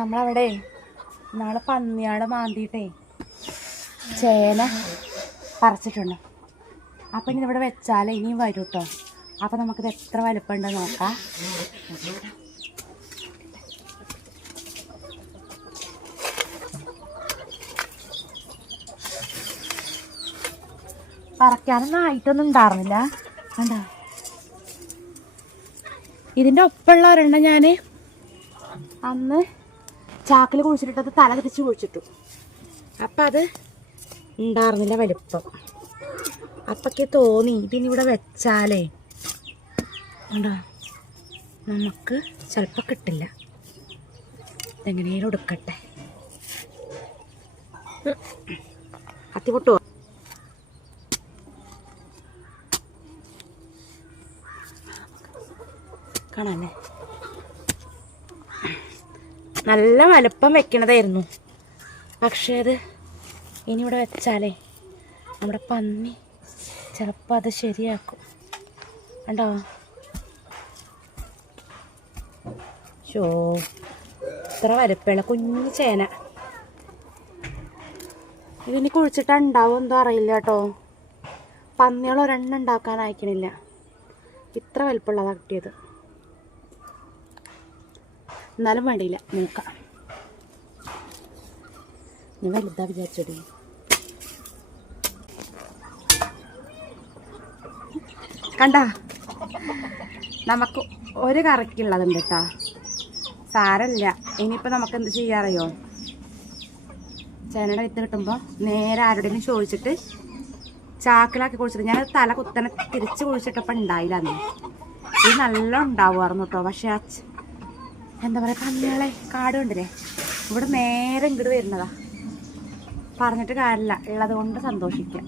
നമ്മളവിടെ നാളെ പന്നിയാടെ മാന്തിയിട്ടേ ചേന പറിച്ചിട്ടുണ്ട്. അപ്പം ഇനി ഇവിടെ വെച്ചാലേ ഇനിയും വരും കേട്ടോ. അപ്പം നമുക്കിത് എത്ര വലുപ്പമുണ്ടെന്ന് നോക്കാം. പറിക്കാനൊന്നും ആയിട്ടൊന്നും ഉണ്ടായിരുന്നില്ല. കണ്ടോ, ഇതിൻ്റെ ഒപ്പമുള്ള ഒരെണ്ണം ഞാൻ അന്ന് ചാക്കിൽ കുഴിച്ചിട്ടത് തല തിരിച്ച് കുഴിച്ചിട്ടു. അപ്പം അത് ഉണ്ടായിരുന്നില്ല വലിപ്പം. അപ്പൊക്കെ തോന്നി ഇതിനിവിടെ വെച്ചാലേ ഉണ്ടോ നമുക്ക് ചിലപ്പോൾ കിട്ടില്ല. ഇതെങ്ങനെയും എടുക്കട്ടെ. കത്തി പൊട്ടുവോ? കാണാല്ലേ, നല്ല വലുപ്പം വെക്കണതായിരുന്നു. പക്ഷേ അത് ഇനി ഇവിടെ വെച്ചാലേ നമ്മുടെ പന്നി ചിലപ്പോൾ അത് ശരിയാക്കും. കണ്ടോ, ഷോ ഇത്ര വലുപ്പമുള്ള കുഞ്ഞു ചേന. ഇതിനി കുഴിച്ചിട്ടാ ഉണ്ടാവും എന്തോ അറിയില്ല കേട്ടോ. പന്നികൾ ഒരെണ്ണം ഉണ്ടാക്കാൻ അയക്കണില്ല. ഇത്ര വലുപ്പമുള്ളതാണ് കിട്ടിയത്. എന്നാലും വേണ്ടിയില്ല, നോക്കാം. ഞാൻ വലുതാ വിചാരിച്ചോടി. കണ്ട, നമുക്ക് ഒരു കറിക്കുള്ളതുണ്ട് കേട്ടോ. സാരമില്ല. ഇനിയിപ്പോൾ നമുക്ക് എന്ത് ചെയ്യാറിയോ, ചേനയുടെ വിത്ത് കിട്ടുമ്പോൾ നേരെ ആരുടെയും ചോദിച്ചിട്ട് ചാക്കിലാക്കി കുഴിച്ചിട്ട്, ഞാനത് തല കുത്തനെ തിരിച്ച് കുഴിച്ചിട്ടപ്പോൾ ഉണ്ടായില്ല. അന്ന് ഇത് നല്ല ഉണ്ടാവുമായിരുന്നു കേട്ടോ. പക്ഷെ എന്താ പറയുക, പന്നികളെ കാട് കണ്ടില്ലേ, ഇവിടെ നേരെ ഇങ്ങോട്ട് വരുന്നതാ. പറഞ്ഞിട്ട് കാര്യമില്ല, ഉള്ളത് കൊണ്ട് സന്തോഷിക്കാം.